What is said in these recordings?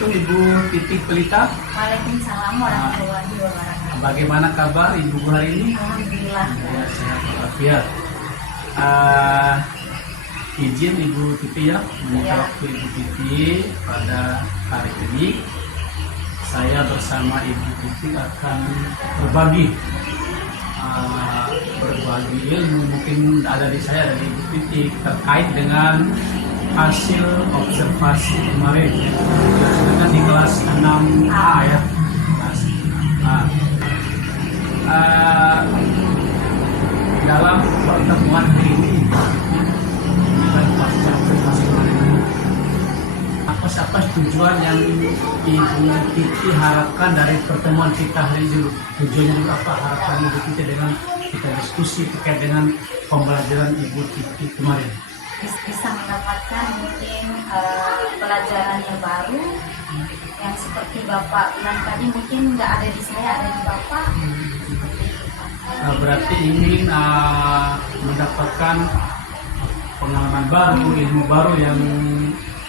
Assalamualaikum Ibu Titi Pelita. Waalaikumsalam warahmatullahi wabarakatuh. Bagaimana kabar Ibu hari ini? Alhamdulillah. Ya, sehat walafiat. Izin Ibu Titi ya, meminta waktu Ibu Titi pada hari ini. Saya bersama Ibu Titi akan berbagi ilmu, mungkin ada di saya dari Ibu Titi terkait dengan hasil observasi kemarin dengan di kelas 6A ya, kelas A. Dalam pertemuan hari ini dan pasca observasi kemarin, apa tujuan yang Ibu Titi harapkan dari pertemuan kita hari ini? Tujuannya juga apa? Harapan Ibu Titi dengan kita diskusi terkait dengan pembelajaran Ibu Titi kemarin? Bisa mendapatkan mungkin pelajaran yang baru yang seperti Bapak bilang tadi, mungkin nggak ada di saya, ada di Bapak. Berarti ingin mendapatkan pengalaman baru, ilmu baru yang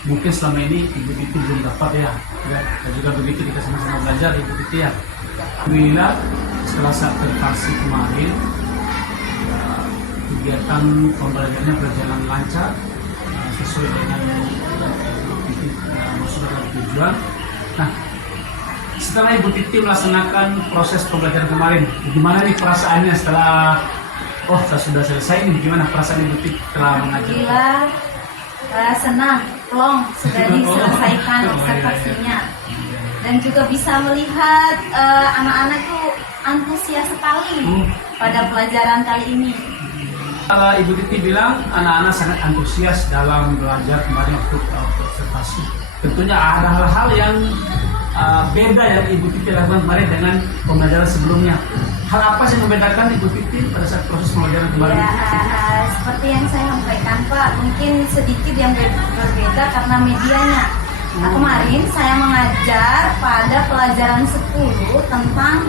mungkin selama ini Ibu Titi belum dapat ya. Dan juga begitu kita sama-sama belajar Ibu Titi ya. Alhamdulillah setelah observasi kemarin, kegiatan pembelajarannya berjalan lancar sesuai dengan maksud dan tujuan. Nah, setelah Ibu Titi melaksanakan proses pembelajaran kemarin, gimana nih perasaannya setelah sudah selesai nih? Gimana perasaan Ibu Titi setelah mengajar? Alhamdulillah, senang, plong sudah diselesaikan observasinya, dan juga bisa melihat anak-anak itu antusias sekali pada pelajaran kali ini. Ibu Titi bilang anak-anak sangat antusias dalam belajar kemarin waktu observasi. Tentunya ada hal-hal yang beda yang Ibu Titi lakukan kemarin dengan pembelajaran sebelumnya. Hal apa sih yang membedakan Ibu Titi pada saat proses pembelajaran kemarin? Ya, seperti yang saya sampaikan Pak, mungkin sedikit yang berbeda karena medianya. Kemarin saya mengajar pada pelajaran 10 tentang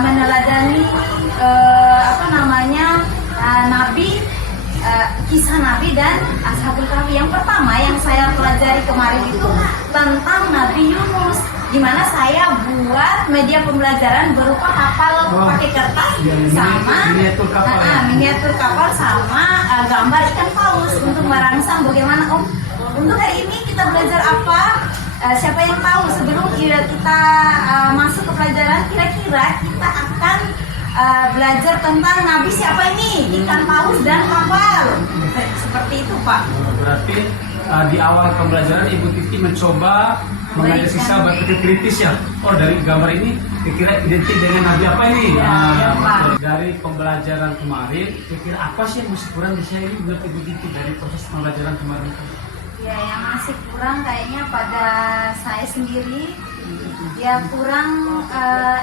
meneladani Nabi, kisah Nabi dan Ashabul Kahfi. Yang pertama yang saya pelajari kemarin itu tentang Nabi Yunus, di mana saya buat media pembelajaran berupa kapal pakai kertas sama miniatur kapal sama gambar ikan paus untuk merangsang bagaimana untuk hari ini kita belajar apa. Siapa yang tahu sebelum kita masuk ke pelajaran, kira-kira kita akan belajar tentang Nabi siapa ini, ikan paus dan kapal. Seperti itu Pak. Berarti di awal pembelajaran Ibu Titi mencoba mengajak siswa berpikir kritis ya. Dari gambar ini kira-kira identik dengan Nabi apa ini? Pak. Dari pembelajaran kemarin, kira-kira apa sih yang masih kurang di sini buat Ibu Titi dari proses pembelajaran kemarin? Ya, yang masih kurang kayaknya pada saya sendiri, ya kurang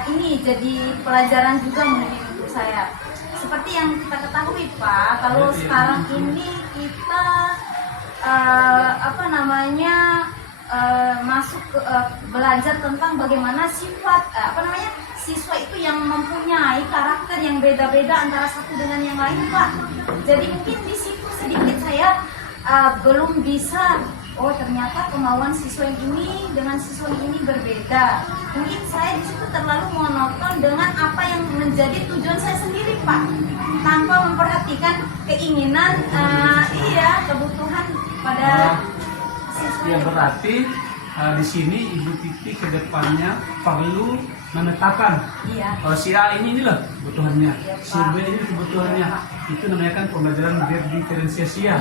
ini jadi pelajaran juga mungkin untuk saya. Seperti yang kita ketahui Pak, kalau sekarang ini kita masuk ke belajar tentang bagaimana sifat siswa itu yang mempunyai karakter yang beda-beda antara satu dengan yang lain Pak. Jadi mungkin di situ sedikit saya belum bisa, ternyata kemauan siswa yang ini dengan siswa yang ini berbeda. Mungkin saya di situ terlalu monoton dengan apa yang menjadi tujuan saya sendiri Pak, tanpa memperhatikan keinginan kebutuhan pada siswa. Ya berarti di sini Ibu Titi kedepannya perlu menetapkan si A ini loh kebutuhannya, si B ini kebutuhannya. Itu namanya kan pembelajaran berdiferensiasi ya.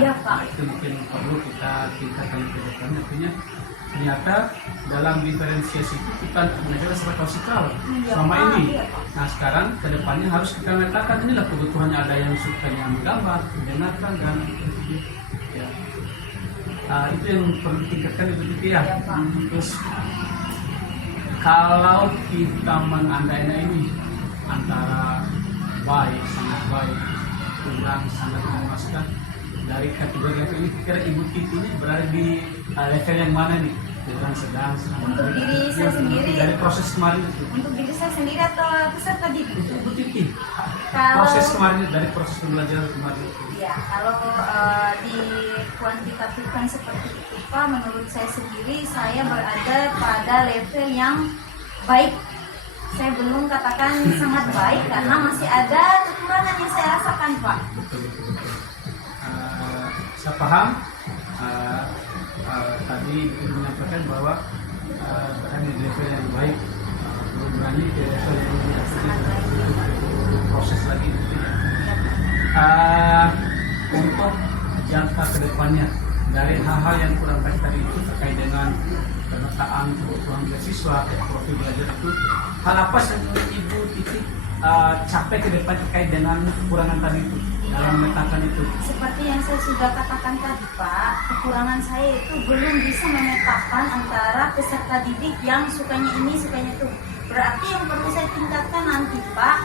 Itu mungkin perlu kita tingkatkan ke depannya. Artinya ternyata dalam diferensiasi itu kita mengajar secara klausikal selama ini. Nah sekarang ke depannya harus kita memetakan inilah kebutuhannya. Ada yang sukanya menggambar, mendengarkan dan ya. Itu yang perlu ditingkatkan Ibu Titi ya. Terus kalau kita mengandainya ini antara baik, sangat baik, kurang, sangat memuaskan, dari kategori level ini kira Ibu Titi ini berada di level yang mana nih? Kurang, sedang. Untuk diri saya sendiri. Dari proses kemarin itu. Untuk diri saya sendiri atau peserta didik? Untuk Ibu Titi. Proses kemarin dari proses pembelajaran kemarin itu. Ya, kalau dikuantitatifkan seperti itu Pak, menurut saya sendiri saya berada pada level yang baik. Saya belum katakan sangat baik karena masih ada kekurangan yang saya rasakan, Pak. Betul, betul, betul. Saya paham. Tadi Ibu menyampaikan bahwa berada di level yang baik, belum berani di level yang lebih proses lagi. Untuk jangka ke depannya, dari hal-hal yang kurang baik tadi itu terkait dengan pemetaan kebutuhan beasiswa, profil belajar itu, hal apa yang Ibu titik capai ke depan terkait dengan kekurangan tadi itu dalam memetakan itu? Seperti yang saya sudah katakan tadi, Pak, kekurangan saya itu belum bisa memetakan antara peserta didik yang sukanya ini, sukanya itu. Berarti yang perlu saya tingkatkan nanti, Pak,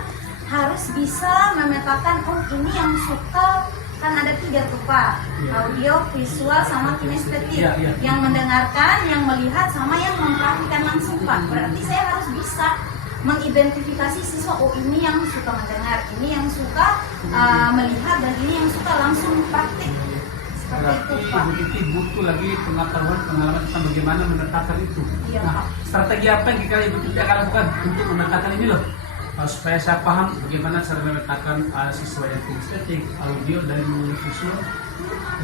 harus bisa memetakan, oh ini yang suka, kan ada 3 tuh, Pak, audio, visual, sama kinestetik. Yang mendengarkan, yang melihat, sama yang mempraktikkan langsung, Pak. Berarti saya harus bisa mengidentifikasi siswa, oh ini yang suka mendengar, ini yang suka melihat, dan ini yang suka langsung praktik. Seperti itu, Berarti Pak. Ibu Titi butuh lagi pengalaman tentang bagaimana memetakan itu. Iya, Nah, Pak. strategi apa yang kira Ibu Titi akan lakukan untuk memetakan ini loh? Supaya saya paham bagaimana cara memetakan siswa yang kinestetik, audio, dan visual.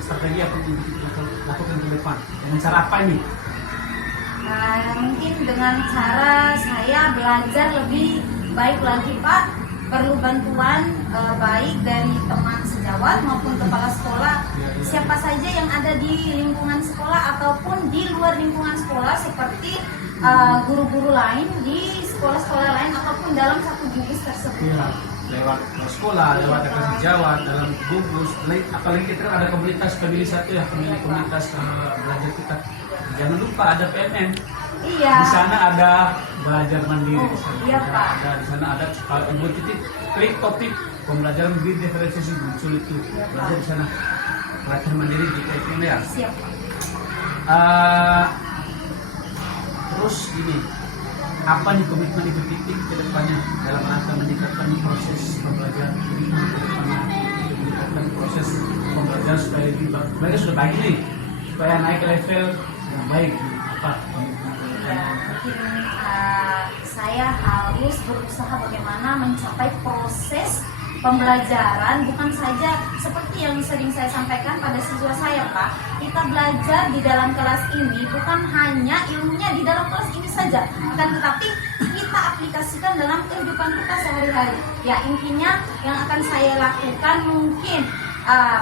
Strategi apa yang Ibu Titi lakukan ke depan? Dengan cara apa ini? Mungkin dengan cara saya belajar lebih baik lagi, Pak. Perlu bantuan baik dari teman sejawat maupun kepala sekolah, siapa saja yang ada di lingkungan sekolah ataupun di luar lingkungan sekolah, seperti guru-guru lain di sekolah-sekolah lain ataupun dalam satu gugus tersebut. Ya, lewat sekolah, lewat dekat sejawat, dalam gugus, apalagi kita kan ada komunitas pemilih satu ya, pemilih komunitas belajar kita. Jangan lupa ada PMN. Iya. Di sana ada belajar mandiri. Oh, iya, Pak. Di sana ada Ibu Titik klik topik pembelajaran mandiri diferensiasi muncul itu. Belajar di sana. Belajar mandiri di PMN ya. Siap, Pak. Terus ini, apa nih komitmen Ibu Titik ke depannya dalam rangka meningkatkan proses pembelajaran ke depannya, meningkatkan proses pembelajaran supaya lebih baik. Mereka sudah baik nih, supaya naik ke level yang baik. Apa? Ya, mungkin saya harus berusaha bagaimana mencapai proses pembelajaran, bukan saja seperti yang sering saya sampaikan pada siswa saya, Pak. Kita belajar di dalam kelas ini bukan hanya ilmunya di dalam kelas ini saja, akan tetapi kita aplikasikan dalam kehidupan kita sehari-hari. Ya, intinya yang akan saya lakukan mungkin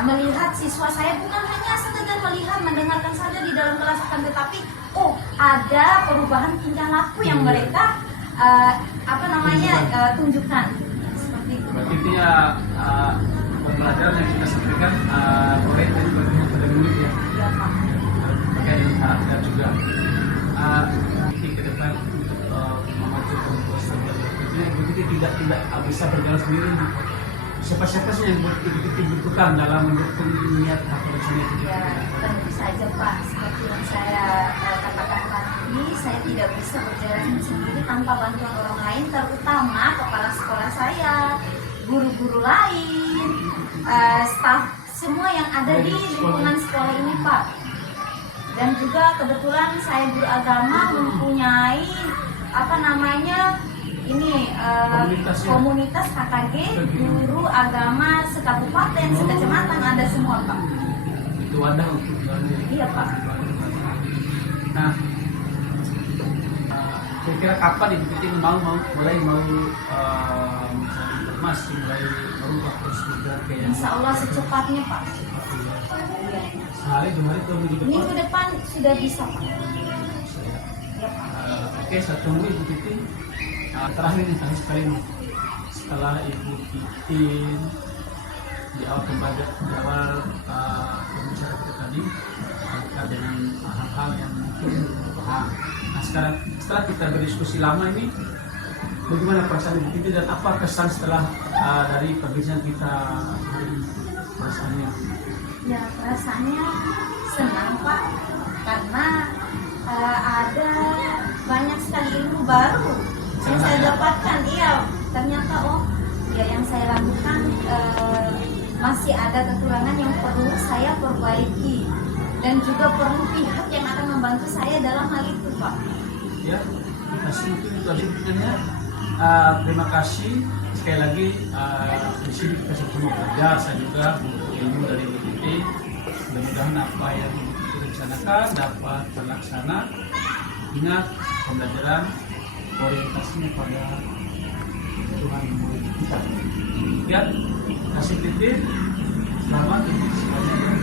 melihat siswa saya bukan hanya sekedar melihat, mendengarkan saja di dalam kelas, akan tetapi oh ada perubahan tingkah laku yang mereka tunjukkan. Seperti itu. Berarti intinya pembelajaran yang kita sampaikan orientasi pada murid ya. Ya, Pak. Pakai dengan karakter juga. Ini ke depan untuk memajukan proses belajar. Ibu Titi tidak bisa berjalan sendiri. Siapa-siapa sih yang Ibu Titi butuhkan dalam mendukung niat akademisi itu? Ya, tentu saja, Pak. Seperti yang saya katakan tadi, saya tidak bisa berjalan sendiri tanpa bantuan orang lain, terutama kepala sekolah saya, guru-guru lain, staf semua yang ada di lingkungan sekolah ini, Pak. Dan juga kebetulan saya guru agama mempunyai komunitas KKG, guru agama sekabupaten, sekecamatan, ada semua, Pak. Itu wadah untuk belajar. Iya, Pak. Nah, kira-kira kapan Ibu Titi mulai informasi, mulai merubah terus bergerak kayak Insya Allah secepatnya, Pak. sehari 2 hari atau minggu depan? Minggu depan sudah bisa, Pak. Ya, Pak. Oke, saya tunggu Ibu Titi. Terakhir nih, terakhir sekali nih, setelah Ibu Titi di awal pembicaraan kita tadi terkait dengan hal-hal yang mungkin paham. Nah, sekarang setelah kita berdiskusi lama ini, bagaimana perasaan Ibu Titi dan apa kesan setelah dari perbincangan kita hari ini? Perasaannya? Ya, perasaannya senang, Pak, karena ada banyak sekali ilmu baru yang saya dapatkan. Iya, ternyata yang saya lakukan masih ada kekurangan yang perlu saya perbaiki. dan juga perlu pihak yang akan membantu saya dalam hal itu, Pak. Ya, terima kasih mungkin itu aja pertanyaannya. Terima kasih sekali lagi. Di sini kita semua belajar, saya juga butuh ilmu dari Ibu Titi. Mudah-mudahan apa yang kita rencanakan dapat terlaksana. Ingat, pembelajaran orientasinya pada Tuhan murid kita. Ya, kasih Titi. Selamat untuk semuanya.